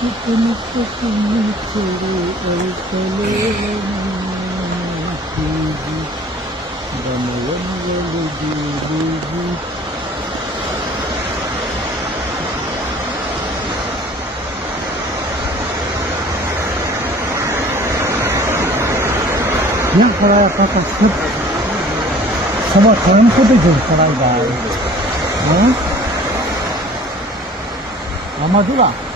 कितनी कितनी तेरे अवतले Yan kalaya kakasıp sabah karanlık edeceğim kalay gari. Ha? Ama dur ha.